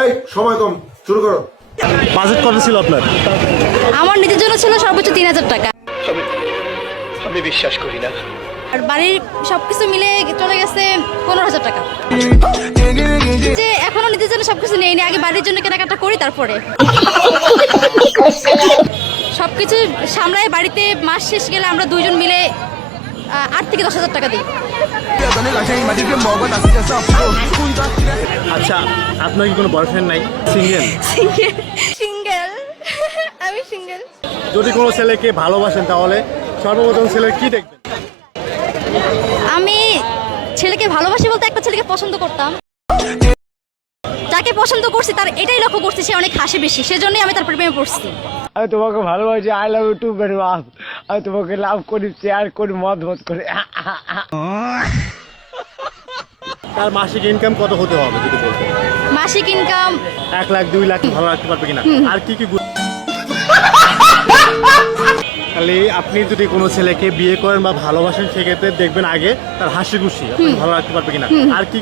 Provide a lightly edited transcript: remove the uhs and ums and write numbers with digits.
এই সময় কম, শুরু করো। বাজেট কত ছিল আপনার? আমার নিজের জন্য ছিল সর্বোচ্চ 3000 টাকা। আমি বিশ্বাস করি না। আর বাড়ির সবকিছু মিলে চলে গেছে 15,000 টাকা। যে এখনো নিজের জন্য সবকিছু নেই, আগে বাড়ির জন্য কেনাকাটা করি, তারপরে সবকিছু সামলায় বাড়িতে মাস শেষ গেলে আমরা দুইজন মিলে 8 থেকে 10,000 টাকা দিই। আচ্ছা, আপনার কি কোনো বয়ফ্রেন্ড নাই? সিঙ্গেল? সিঙ্গেল। আমি সিঙ্গেল। যদি কোনো ছেলেকে ভালোবাসেন তাহলে সর্বপ্রথম ছেলের কি দেখবেন? আমি ছেলেকে ভালোবাসি বলতে একটা ছেলেকে পছন্দ করতাম, যাকে পছন্দ করছি তার এটাই লক্ষ্য করছি সে অনেক হাসি বেশি, সেজন্যই আমি তার প্রেমে পড়ছি। আমি তোমাকে ভালোবাসি, I love you too very much. আমি তোমাকে লাভ করি, শেয়ার করি, মত করি। তার মাসিক ইনকাম কত হতে হবে যদি বলতেন? মাসিক ইনকাম 1 লাখ 2 লাখ ভালো রাখতে পারবে কিনা? আর কি কি খালি আপনি যদি কোনো ছেলেকে বিয়ে করেন বা ভালোবাসেন সেক্ষেত্রে দেখবেন আগে তার হাসি খুশি, আপনি ভালো রাখতে পারবে কিনা। আর কি